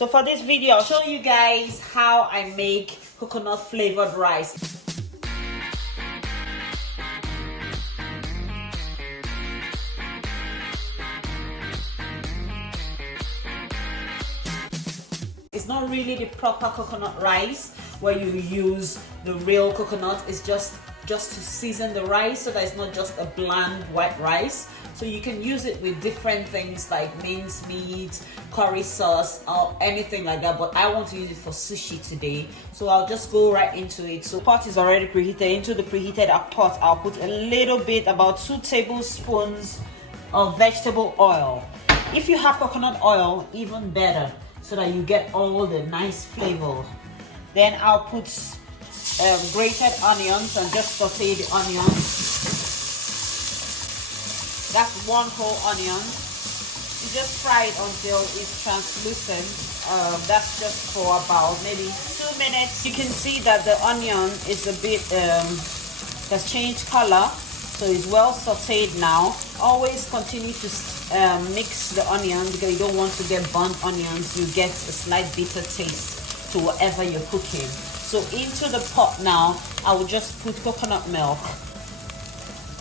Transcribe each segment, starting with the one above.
So for this video, I'll show you guys how I make coconut flavored rice. It's not really the proper coconut rice where you use the real coconut. It's just to season the rice so that it's not just a bland white rice. So you can use it with different things like mince meat, curry sauce, or anything like that. But I want to use it for sushi today. So I'll just go right into it. So pot is already preheated. Into the preheated pot, I'll put a little bit, about 2 tablespoons of vegetable oil. If you have coconut oil, even better, so that you get all the nice flavor. Then I'll put grated onions and just saute the onions. That's 1 whole onion. You just fry it until it's translucent. That's just for about maybe 2 minutes. You can see that the onion is a bit has changed color, so it's well sauteed now. Always continue to mix the onion because you don't want to get burnt onions. You get a slight bitter taste to whatever you're cooking. So into the pot now, I will just put coconut milk.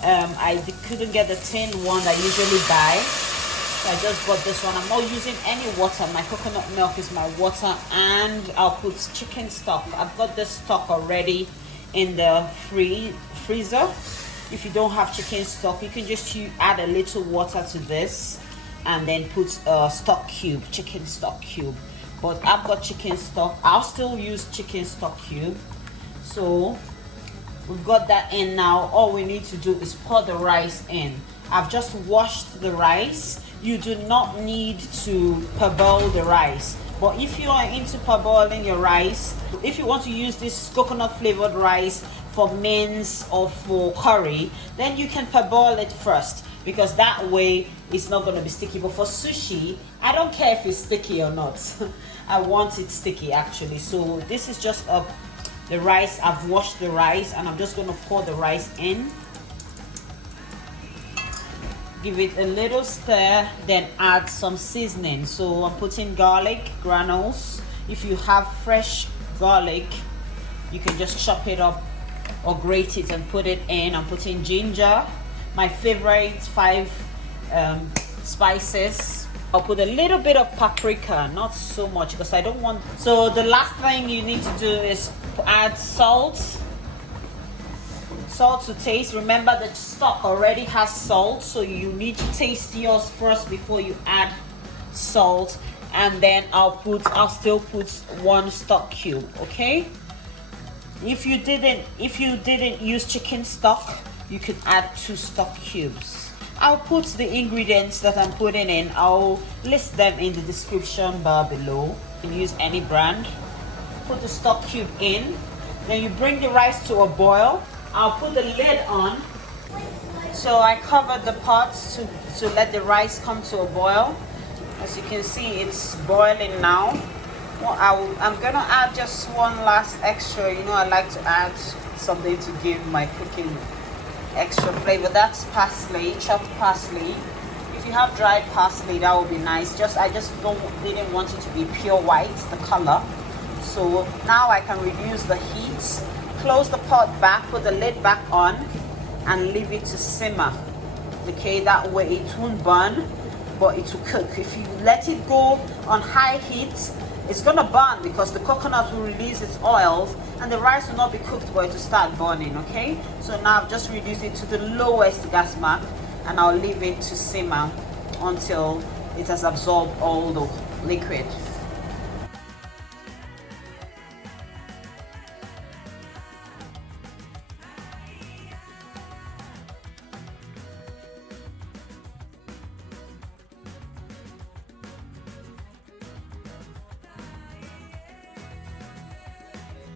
I couldn't get the tin one that I usually buy, so I just bought this one. I'm not using any water. My coconut milk is my water, and I'll put chicken stock. I've got this stock already in the freezer. If you don't have chicken stock, you can just add a little water to this and then put a chicken stock cube. But I've got chicken stock. I'll still use chicken stock cube. So we've got that in now. All we need to do is pour the rice in. I've just washed the rice. You do not need to parboil the rice. But if you are into parboiling your rice, if you want to use this coconut flavored rice for mince or for curry, then you can parboil it first, because that way it's not going to be sticky. But for sushi, I don't care if it's sticky or not. I want it sticky actually. So this is just the rice. I've washed the rice and I'm just going to pour the rice in. Give it a little stir, then add some seasoning. So I'm putting garlic granules. If you have fresh garlic, you can just chop it up or grate it and put it in. I'm putting ginger, my favorite 5 spices. I'll put a little bit of paprika, not so much because I don't want. So the last thing you need to do is add salt. Salt to taste. Remember the stock already has salt, so you need to taste yours first before you add salt. And then I'll still put 1 stock cube. Okay. If you didn't use chicken stock, you could add 2 stock cubes. I'll put the ingredients that I'm putting in. I'll list them in the description bar below. You can use any brand. Put the stock cube in. Then you bring the rice to a boil. I'll put the lid on. So I covered the pot to let the rice come to a boil. As you can see, it's boiling now. Well, I'm gonna add just 1 last extra. You know, I like to add something to give my cooking extra flavor. That's parsley, chopped parsley. If you have dried parsley, that would be nice. I just didn't want it to be pure white, the color. So now I can reduce the heat, close the pot back, put the lid back on, and leave it to simmer. Okay, that way it won't burn, but it will cook. If you let it go on high heat, it's gonna burn because the coconut will release its oils and the rice will not be cooked, but it will start burning. Okay, so now I've just reduced it to the lowest gas mark, and I'll leave it to simmer until it has absorbed all the liquid.